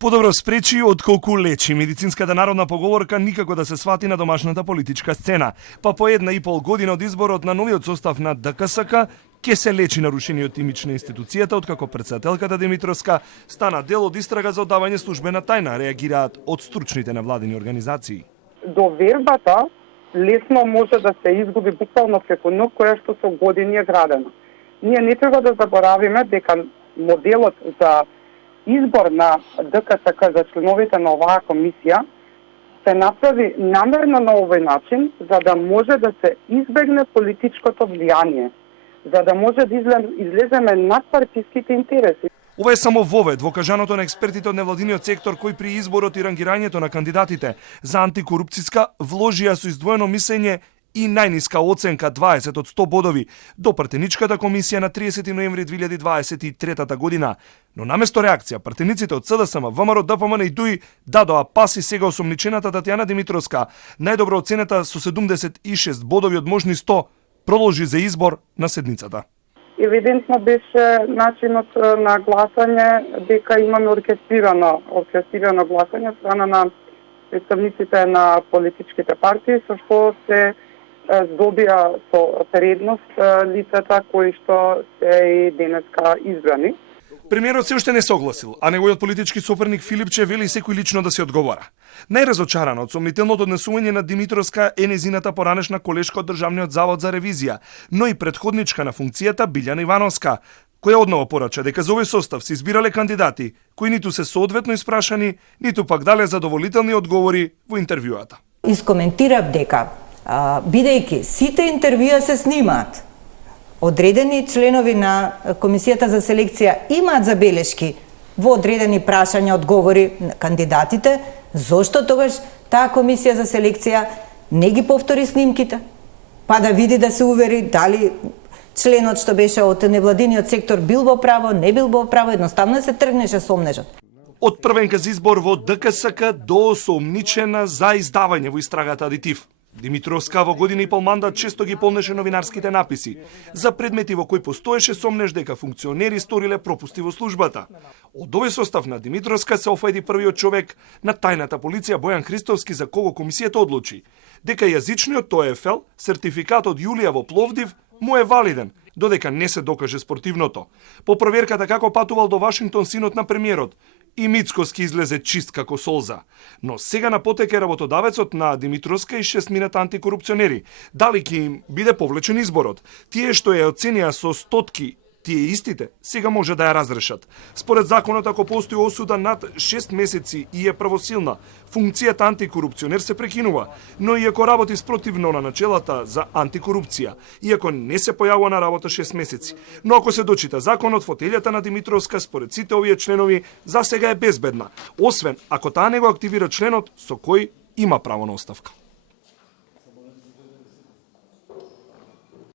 Подобро спречи отколку лечи. Медицинската народна поговорка никако да се свати на домашната политичка сцена. Па по 1,5 година од изборот на новиот состав на ДКСК ќе се лечи нарушениот имидж на институцијата, откако претседателката Димитровска стана дел од истрага за оддавање службена тајна, реагираат од стручните невладини организации. Довербата лесно може да се изгуби буквално преку ног, која што со години е градена. Ние не треба да заборавиме дека моделот за избор на ДКСК за членовите на оваа комисија се направи намерно на овој начин, за да може да се избегне политичкото влијание, за да може да излеземе над партиските интереси. Ова е само вовед во кажаното на експертите од невладиниот сектор кои при изборот и рангирањето на кандидатите за антикорупцијска вложија со издвоено мислење и најниска оценка 20 од 100 бодови до партеничката комисија на 30 ноември 2023 година. Но наместо реакција, партениците од СДСМ, ВМРО, ДПМН и ДУИ дадоа пас и сега осомничената Татјана Димитровска, најдобро оценета со 76 бодови од можни 100, продолжи за избор на седницата. Евидентно беше начинот на гласање дека имаме оркестрирано гласање од страна на представниците на политичките партии, со што се добија со предност лицата кои што се и денеска избрани. Премиерот се уште не согласил, а неговиот политички соперник Филипче вели секој лично да се одговара. Најразочарана од сомнителното однесување на Димитровска е незината поранешна колешка од Државниот завод за ревизија, но и претходничка на функцијата Билјана Ивановска, која одново порача дека за овој состав се избирале кандидати кои ниту се соодветно испрашани, ниту пак дале задоволителни одговори во интервјуата. Искоментирав дека бидејќи сите интервјуа се снимаат, одредени членови на Комисијата за селекција имаат забелешки во одредени прашања, одговори на кандидатите, зошто тогаш таа Комисија за селекција не ги повтори снимките, па да види, да се увери дали членот што беше од невладиниот сектор бил во право, не бил во право, едноставно се тргнеше сомнежот. Од првенка за избор во ДКСК до осомничена за издавање во истрагата адитив. Димитровска во година и пол мандат често ги полнеше новинарските написи за предмети во кои постоеше сомнеж дека функционери сториле пропусти во службата. Од овој состав на Димитровска се офајди првиот човек на тајната полиција Бојан Христовски, за кого комисијата одлучи дека јазичниот ТОЕФЛ сертификат од Јулија во Пловдив му е валиден, додека не се докаже спортивното. По проверката како патувал до Вашингтон синот на премиерот, и Мицкоски излезе чист како солза. Но сега на потек е работодавецот на Димитровска и 6 минат антикорупционери. Дали ќе им биде повлечен изборот? Тие што ја оценија со стотки, тие истите, сега може да ја разрешат. Според законот, ако постои осуда над 6 месеци и е правосилна, функцијата антикорупционер се прекинува, но и ако работи спротивно на начелата за антикорупција, иако не се појавува на работа 6 месеци. Но ако се дочита законот, фотелјата на Димитровска според сите овие членови за сега е безбедна, освен ако таа не го активира членот со кој има право на оставка.